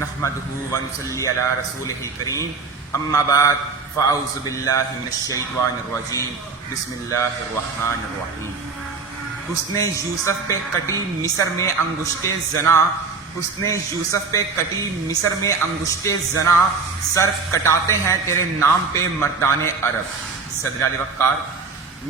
نحمده ونصلي على رسوله الكريم اما بعد فاعوذ باللہ من الشیطان الرجیم بسم اللہ الرحمن الرحیم۔ حسن یوسف پہ کٹی مصر میں انگشتے زنا، حسن یوسف پہ کٹی مصر میں انگشتے زنا، سر کٹاتے ہیں تیرے نام پہ مردان عرب۔ صدر علی وقار،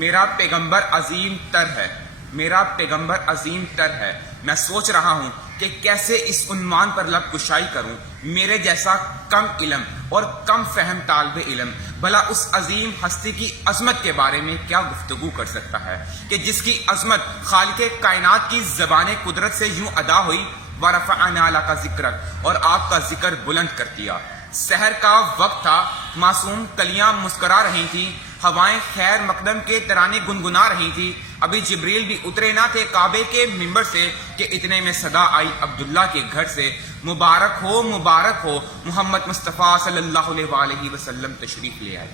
میرا پیغمبر عظیم تر ہے، میرا پیغمبر عظیم تر ہے۔ میں سوچ رہا ہوں کہ کیسے اس عنوان پر لب کشائی کروں۔ میرے جیسا کم علم اور کم فہم طالب علم بھلا اس عظیم ہستی کی عظمت کے بارے میں کیا گفتگو کر سکتا ہے کہ جس کی عظمت خالق کائنات کی زبان قدرت سے یوں ادا ہوئی، وَرَفَعْنَا لَكَ ذِكْرَكَ، اور آپ کا ذکر بلند کر دیا۔ سحر کا وقت تھا، معصوم کلیاں مسکرا رہی تھیں، ہوائیں خیر مقدم کے ترانے گنگنا رہی تھی۔ ابھی جبریل بھی اترے نہ تھے کعبے کے منبر سے کہ اتنے میں صدا آئی عبداللہ کے گھر سے، مبارک ہو محمد مصطفیٰ صلی اللہ علیہ وآلہ وسلم تشریف لے آئے۔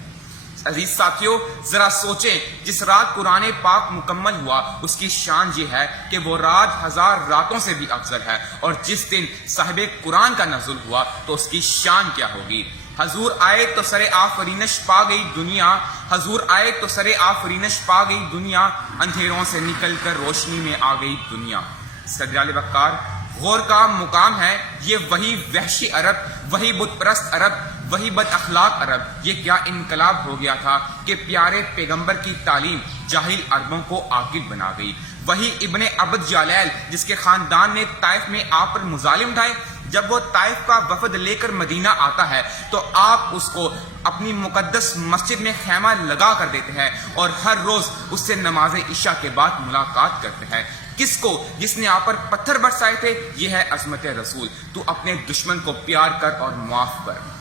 عزیز ساتھیوں، ذرا سوچیں، جس رات قرآن پاک مکمل ہوا اس کی شان یہ ہے کہ وہ رات 1000 راتوں سے بھی افضل ہے، اور جس دن صاحب قرآن کا نزول ہوا تو اس کی شان کیا ہوگی۔ حضور آئے تو سر آفرینش پا گئی دنیا، حضور آئے تو سر آفرینش پا گئی دنیا، اندھیروں سے نکل کر روشنی میں آ گئی دنیا۔ صدر علی وقار، غور کا مقام ہے یہ وہی وحشی عرب، وہی بت پرست عرب، وہی بد اخلاق عرب۔ یہ کیا انقلاب ہو گیا تھا کہ پیارے پیغمبر کی تعلیم جاہل عربوں کو عاقل بنا گئی۔ وہی ابن عبد جالیل جس کے خاندان نے طائف میں آپ پر مظالم ڈھائے، جب وہ طائف کا وفد لے کر مدینہ آتا ہے تو آپ اس کو اپنی مقدس مسجد میں خیمہ لگا کر دیتے ہیں اور ہر روز اس سے نماز عشاء کے بعد ملاقات کرتے ہیں۔ کس کو؟ جس نے آپ پر پتھر برسائے تھے۔ یہ ہے عظمت رسول۔ تو اپنے دشمن کو پیار کر اور معاف کر۔